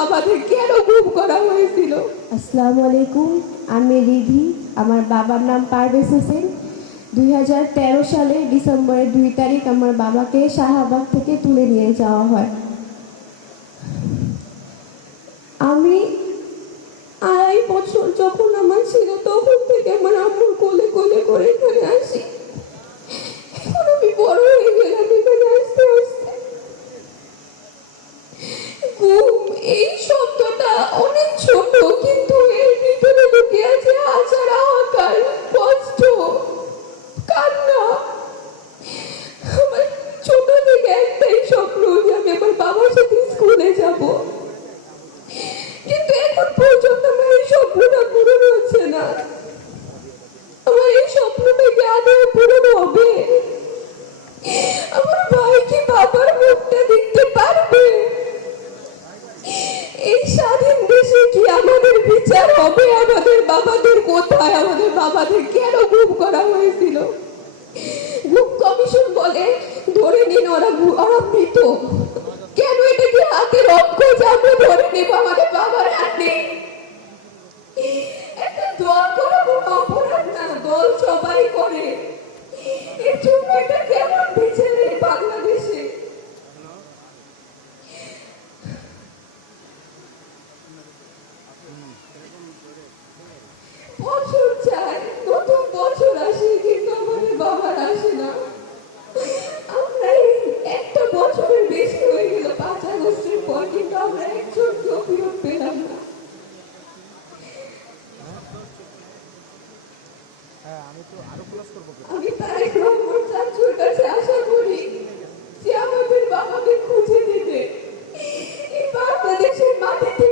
বাবাদের কেন গুম করা হয়েছিল? আসসালামু আলাইকুম, আমি রিধি। আমার বাবার নাম পারভেজ হোসেন। 2013 সালে ডিসেম্বরের 2 তারিখ আমার বাবাকে শাহবাগ থেকে তুলে নিয়ে যাওয়া হয়। আমি 2.5 বছর যখন আমার ছিল তখন থেকে আমার আম্মুর কোলে কোলে করে এখানে আসি। এখন আমি বড় হয়ে গেলাম এখানে আসতে আসতে। গুম এই শব্দটা অনেক ছোট, কিন্তু এর ভিতরে লুকিয়ে আছে হাজার হাহাকার, কষ্ট, কান্না। আমার ছোট থেকে একটাই স্বপ্ন যে আমি আমার বাবার সাথে স্কুলে যাব, কিন্তু এখন পর্যন্ত আমার এই স্বপ্নটা পূরণ হচ্ছে না। আমার এই স্বপ্নটা কি আদৌ পূরণ হবে? আমার ভাই কি বাবার মুখটা দেখতে পারবে? এই স্বাধীন দেশে কি আমাদের বিচার হবে? আমাদের বাবাদের কোথায়? আমাদের বাবাদের কেন গুম করা হয়েছিল? গুম কমিশন বলে ধরে নিন ওরা মৃত। কেন এটা কি হাতের অঙ্ক যে আমরা ধরে নেব আমাদের বাবার আর নেই? একটা দল করা কোনো অপরাধ না, দল সবাই করে। এর জন্য এটা কেমন বিচার এই বাংলাদেশে? বছর যায়, নতুন বছর আসে, কিন্তু আমাদের বাবার আসে না। আমরা এই একটা বছরের বেশি হয়ে গেল 5 আগস্টের পর, কিন্তু আমরা একজন ফিরত পেলাম না। আমি তারেক রহমান চাচুর কাছে আশা করি যে আমাদের বাবাকে খুঁজে দিতে। এই বাংলাদেশের মাটিতে